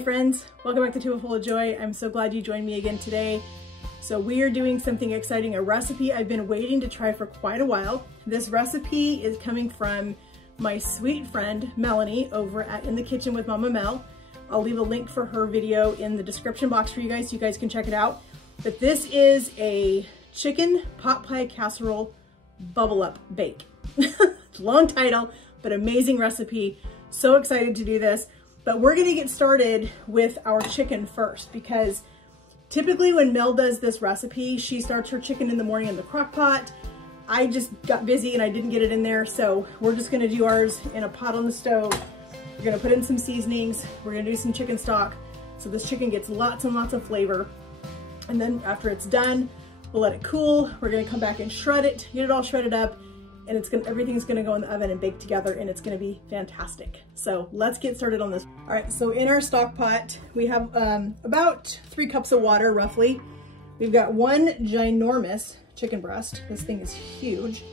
Hi friends, welcome back to Tuba Full of Joy. I'm so glad you joined me again today. So we are doing something exciting, a recipe I've been waiting to try for quite a while. This recipe is coming from my sweet friend Melanie over at In the Kitchen with Mama Mel. I'll leave a link for her video in the description box for you guys so you guys can check it out. But this is a chicken pot pie casserole bubble up bake. Long title, but amazing recipe. So excited to do this. But we're gonna get started with our chicken first, because typically when Mel does this recipe, she starts her chicken in the morning in the crock pot. I just got busy and I didn't get it in there, so we're just gonna do ours in a pot on the stove. We're gonna put in some seasonings, we're gonna do some chicken stock, so this chicken gets lots and lots of flavor. And then after it's done, we'll let it cool. We're gonna come back and shred it, get it all shredded up, and everything's gonna go in the oven and bake together, and it's gonna be fantastic. So let's get started on this. All right, so in our stock pot, we have about 3 cups of water, roughly. We've got 1 ginormous chicken breast. This thing is huge.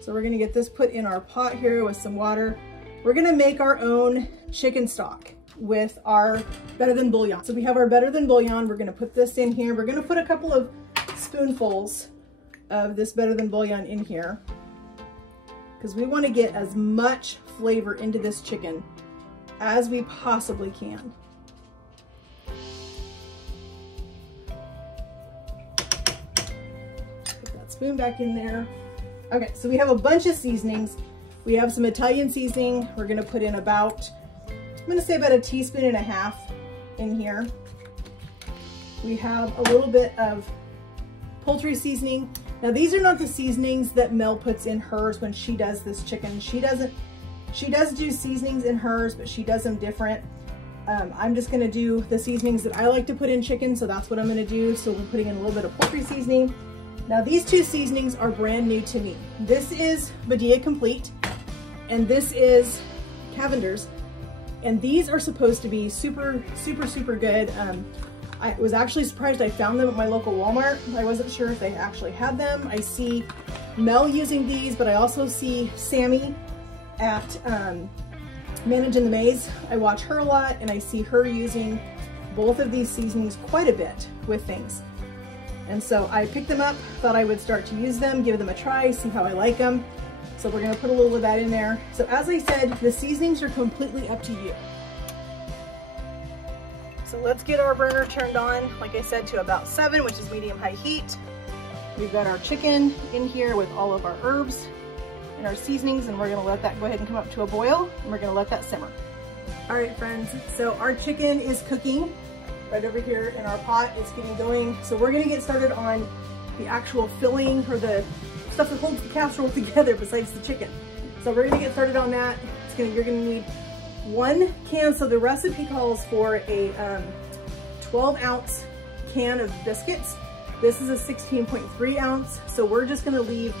So we're gonna get this put in our pot here with some water. We're gonna make our own chicken stock with our Better Than Bouillon. So we have our Better Than Bouillon. We're gonna put this in here. We're gonna put a couple of spoonfuls of this Better Than Bouillon in here, because we want to get as much flavor into this chicken as we possibly can. Put that spoon back in there. Okay, so we have a bunch of seasonings. We have some Italian seasoning. We're going to put in about, I'm going to say about 1.5 teaspoons in here. We have a little bit of poultry seasoning. Now these are not the seasonings that Mel puts in hers when she does this chicken. She does do seasonings in hers, but she does them different. I'm just gonna do the seasonings that I like to put in chicken, so that's what I'm gonna do. So we're putting in a little bit of poultry seasoning. Now these 2 seasonings are brand new to me. This is Badia Complete, and this is Cavender's. And these are supposed to be super, super, super good. I was actually surprised I found them at my local Walmart. I wasn't sure if they actually had them. I see Mel using these, but I also see Sammy at Managing the Maze. I watch her a lot, and I see her using both of these seasonings quite a bit with things. And so I picked them up, thought I would start to use them, give them a try, see how I like them. So we're gonna put a little of that in there. So as I said, the seasonings are completely up to you. So let's get our burner turned on, like I said, to about 7, which is medium-high heat. We've got our chicken in here with all of our herbs and our seasonings, and we're gonna let that go ahead and come up to a boil, and we're gonna let that simmer. All right, friends, so our chicken is cooking right over here in our pot. It's getting going. So we're gonna get started on the actual filling, or the stuff that holds the casserole together besides the chicken. So we're gonna get started on that. You're gonna need 1 can, so the recipe calls for a 12-ounce can of biscuits. This is a 16.3 ounce, so we're just gonna leave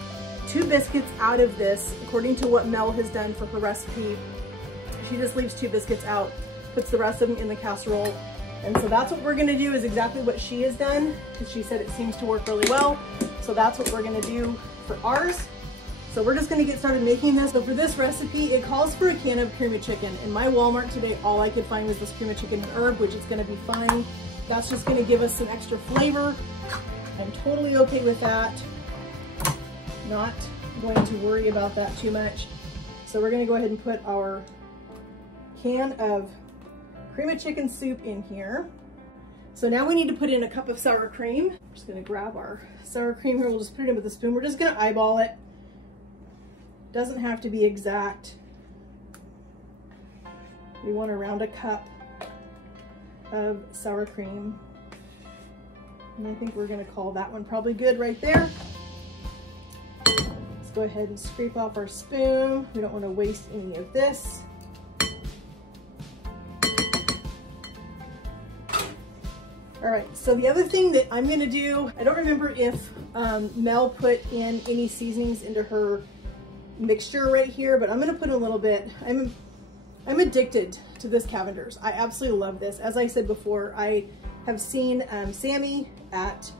2 biscuits out of this, according to what Mel has done for her recipe. She just leaves 2 biscuits out, puts the rest of them in the casserole. And so that's what we're gonna do, is exactly what she has done, because she said it seems to work really well. So that's what we're gonna do for ours. So we're just gonna get started making this. So for this recipe, it calls for a can of cream of chicken. In my Walmart today, all I could find was this cream of chicken and herb, which is gonna be fine. That's just gonna give us some extra flavor. I'm totally okay with that. Not going to worry about that too much. So we're gonna go ahead and put our can of cream of chicken soup in here. So now we need to put in a cup of sour cream. I'm just gonna grab our sour cream here. We'll just put it in with a spoon. We're just gonna eyeball it. Doesn't have to be exact. We want around a cup of sour cream. And I think we're gonna call that one probably good right there. Let's go ahead and scrape off our spoon. We don't wanna waste any of this. All right, so the other thing that I'm gonna do, I don't remember if Mel put in any seasonings into her mixture right here, but I'm gonna put a little bit. I'm addicted to this Cavender's. I absolutely love this. As I said before, I have seen Sammy at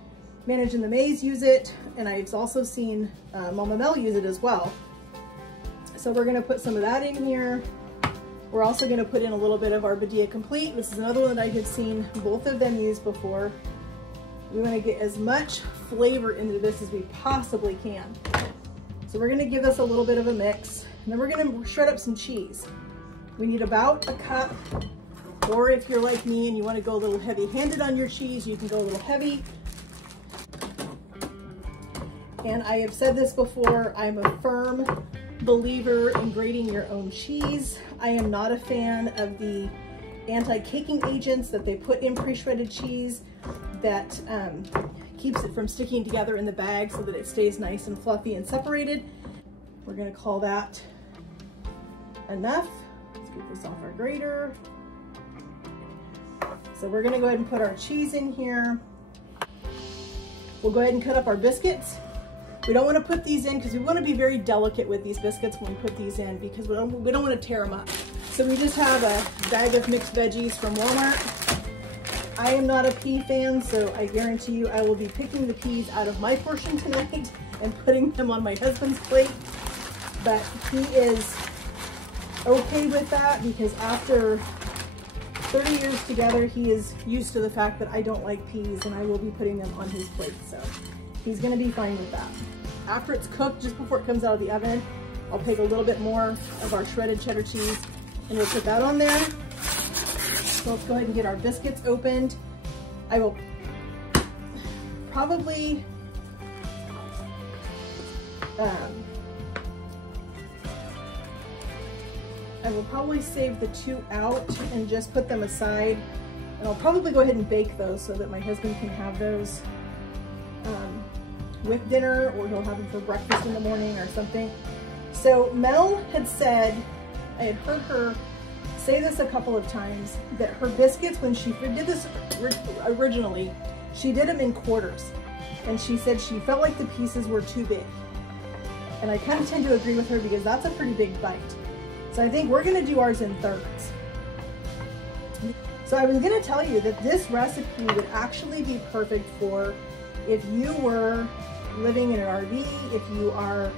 Managing the Maze use it, and I've also seen Mama Mel use it as well. So we're gonna put some of that in here. We're also gonna put in a little bit of our Badia Complete. This is another one that I have seen both of them use before. We wanna get as much flavor into this as we possibly can. So we're gonna give this a little bit of a mix, and then we're gonna shred up some cheese. We need about a cup, or if you're like me and you wanna go a little heavy-handed on your cheese, you can go a little heavy. And I have said this before, I'm a firm believer in grating your own cheese. I am not a fan of the anti-caking agents that they put in pre-shredded cheese that keeps it from sticking together in the bag so that it stays nice and fluffy and separated. We're gonna call that enough. Let's get this off our grater. So we're gonna go ahead and put our cheese in here. We'll go ahead and cut up our biscuits. We don't want to put these in because we want to be very delicate with these biscuits when we put these in, because we don't want to tear them up. So we just have a bag of mixed veggies from Walmart. I am not a pea fan, so I guarantee you I will be picking the peas out of my portion tonight and putting them on my husband's plate. But he is okay with that because after 30 years together, he is used to the fact that I don't like peas and I will be putting them on his plate. So he's gonna be fine with that. After it's cooked, just before it comes out of the oven, I'll take a little bit more of our shredded cheddar cheese and we'll put that on there. So let's go ahead and get our biscuits opened. I will probably save the two out and just put them aside. And I'll probably go ahead and bake those so that my husband can have those with dinner, or he'll have them for breakfast in the morning or something. So Mel had said, I had heard her say this a couple of times, that her biscuits, when she did this originally, she did them in quarters. And she said she felt like the pieces were too big. And I kind of tend to agree with her because that's a pretty big bite. So I think we're gonna do ours in thirds. So I was gonna tell you that this recipe would actually be perfect for if you were living in an RV, if you are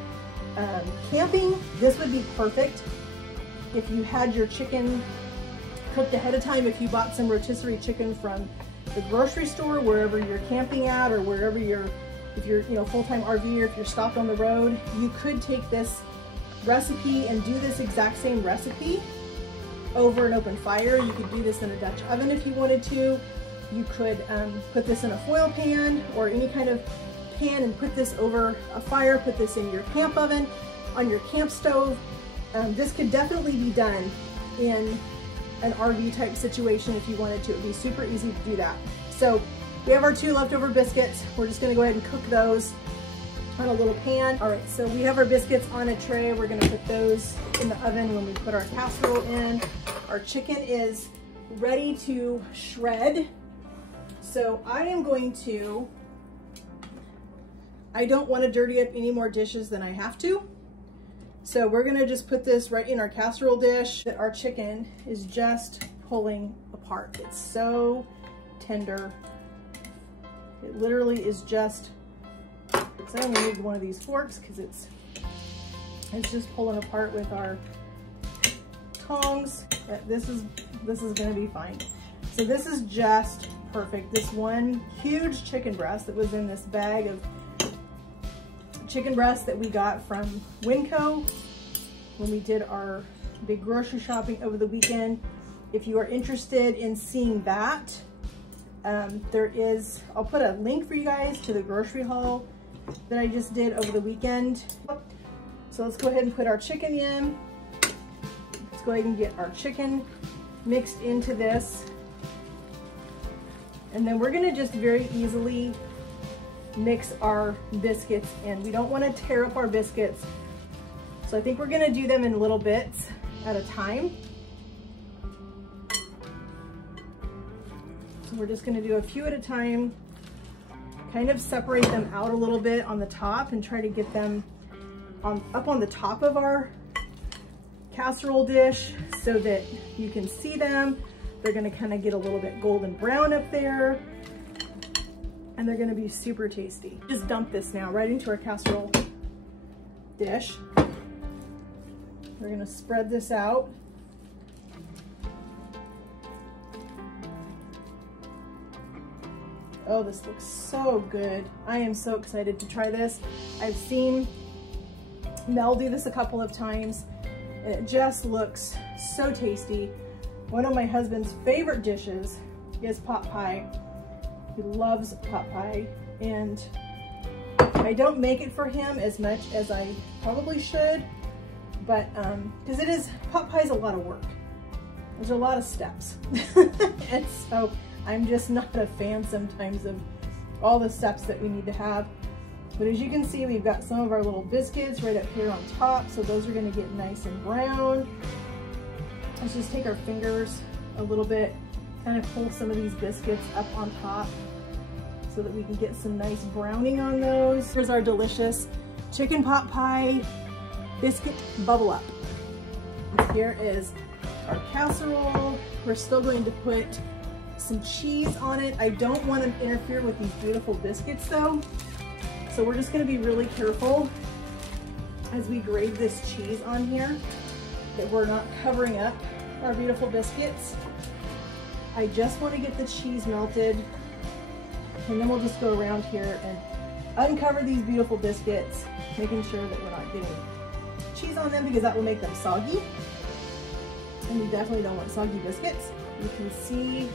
camping. This would be perfect. If you had your chicken cooked ahead of time, if you bought some rotisserie chicken from the grocery store, wherever you're camping at, or wherever if you're full-time RV, or if you're stopped on the road, you could take this recipe and do this exact same recipe over an open fire. You could do this in a Dutch oven if you wanted to. You could put this in a foil pan or any kind of pan and put this over a fire, put this in your camp oven, on your camp stove. This could definitely be done in an RV type situation if you wanted to. It'd be super easy to do that. So we have our two leftover biscuits. We're just gonna go ahead and cook those on a little pan. All right, so we have our biscuits on a tray. We're gonna put those in the oven when we put our casserole in. Our chicken is ready to shred. So I don't want to dirty up any more dishes than I have to. So we're gonna just put this right in our casserole dish. Our chicken is just pulling apart. It's so tender. It literally is just, I only need one of these forks because it's just pulling apart with our tongs. This is gonna be fine. So this is just perfect. This one huge chicken breast that was in this bag of chicken breast that we got from Winco when we did our big grocery shopping over the weekend. If you are interested in seeing that, I'll put a link for you guys to the grocery haul that I just did over the weekend. So let's go ahead and put our chicken in. Let's go ahead and get our chicken mixed into this. And then we're gonna just very easily mix our biscuits in. We don't want to tear up our biscuits. So I think we're gonna do them in little bits at a time. So we're just gonna do a few at a time, kind of separate them out a little bit on the top and try to get them up on the top of our casserole dish so that you can see them. They're gonna kind of get a little bit golden brown up there, and they're gonna be super tasty. Just dump this now right into our casserole dish. We're gonna spread this out. Oh, this looks so good. I am so excited to try this. I've seen Mel do this a couple of times and it just looks so tasty. One of my husband's favorite dishes is pot pie. He loves pot pie, and I don't make it for him as much as I probably should, but because pot pie is a lot of work. There's a lot of steps. And so I'm just not a fan sometimes of all the steps that we need to have. But as you can see, we've got some of our little biscuits right up here on top, so those are gonna get nice and brown. Let's just take our fingers a little bit, kind of pull some of these biscuits up on top so that we can get some nice browning on those. Here's our delicious chicken pot pie biscuit bubble up. And here is our casserole. We're still going to put some cheese on it. I don't want to interfere with these beautiful biscuits though, so we're just going to be really careful as we grate this cheese on here that we're not covering up our beautiful biscuits. I just want to get the cheese melted, and then we'll just go around here and uncover these beautiful biscuits, making sure that we're not getting cheese on them because that will make them soggy. And we definitely don't want soggy biscuits. You can see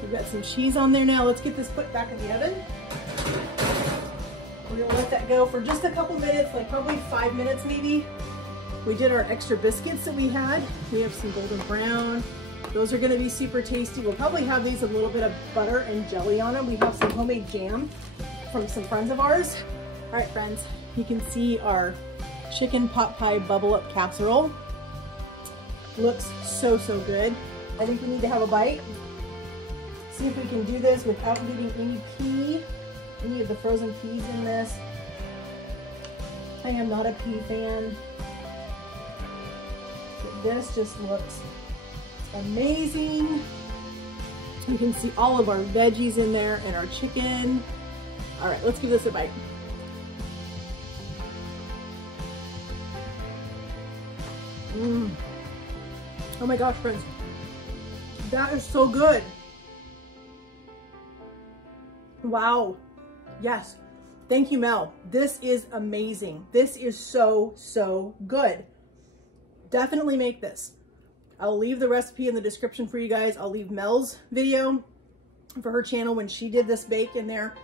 we've got some cheese on there now. Let's get this put back in the oven. We're gonna let that go for just a couple minutes, like probably 5 minutes maybe. We did our extra biscuits that we had. We have some golden brown. Those are gonna be super tasty. We'll probably have these with a little bit of butter and jelly on them. We have some homemade jam from some friends of ours. All right, friends, you can see our chicken pot pie bubble up casserole. Looks so, so good. I think we need to have a bite. See if we can do this without getting any of the frozen peas in this. I am not a pea fan. But this just looks amazing. You can see all of our veggies in there and our chicken. All right, let's give this a bite. Oh my gosh, friends, that is so good. Wow. Yes. Thank you, Mel. This is amazing. This is so, so good. Definitely make this. I'll leave the recipe in the description for you guys. I'll leave Mel's video for her channel when she did this bake in there.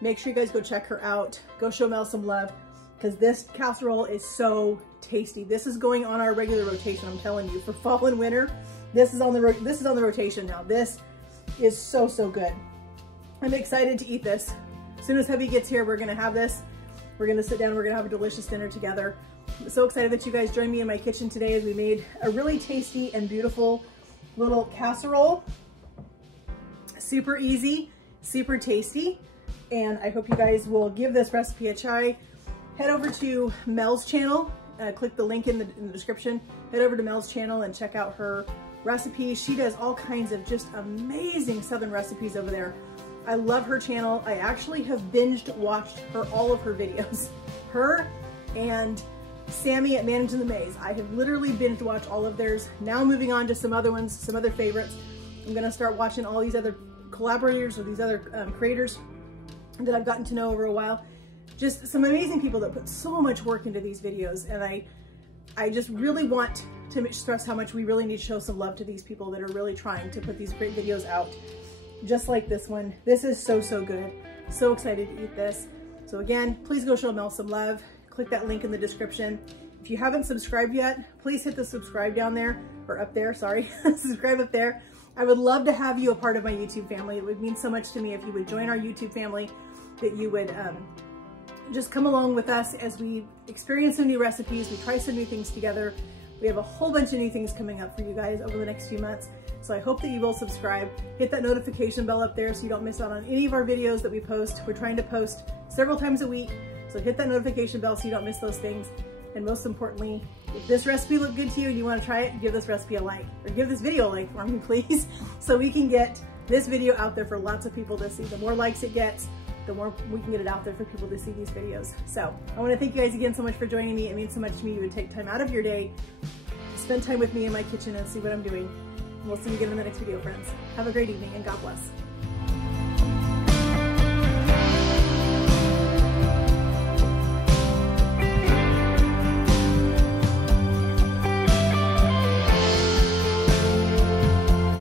Make sure you guys go check her out. Go show Mel some love because this casserole is so tasty. This is going on our regular rotation, I'm telling you, for fall and winter. This is on the rotation now. This is so, so good. I'm excited to eat this. As soon as hubby gets here, we're gonna have this. We're gonna sit down, we're gonna have a delicious dinner together. I'm so excited that you guys joined me in my kitchen today as we made a really tasty and beautiful little casserole. Super easy, super tasty. And I hope you guys will give this recipe a try. Head over to Mel's channel, click the link in the description. Head over to Mel's channel and check out her recipes. She does all kinds of just amazing Southern recipes over there. I love her channel. I actually have binged watched all of her videos. Her and Sammy at Managing the Maze. I have literally binged watched all of theirs. Now moving on to some other ones, some other favorites. I'm gonna start watching all these other collaborators or these other creators that I've gotten to know over a while. Just some amazing people that put so much work into these videos, and I just really want to stress how much we really need to show some love to these people that are really trying to put these great videos out, just like this one. This is so, so good. So excited to eat this. So again, please go show Mel some love. Click that link in the description. If you haven't subscribed yet, please hit the subscribe down there, or up there, sorry, subscribe up there. I would love to have you a part of my YouTube family. It would mean so much to me if you would join our YouTube family, that you would just come along with us as we experience some new recipes, we try some new things together. We have a whole bunch of new things coming up for you guys over the next few months. So I hope that you will subscribe, hit that notification bell up there so you don't miss out on any of our videos that we post. We're trying to post several times a week, so hit that notification bell so you don't miss those things. And most importantly, if this recipe looked good to you and you want to try it, give this recipe a like, or give this video a like for me, please, so we can get this video out there for lots of people to see. The more likes it gets, the more we can get it out there for people to see these videos. So I want to thank you guys again so much for joining me. It means so much to me you would take time out of your day to spend time with me in my kitchen and see what I'm doing. And we'll see you again in the next video, friends. Have a great evening and God bless.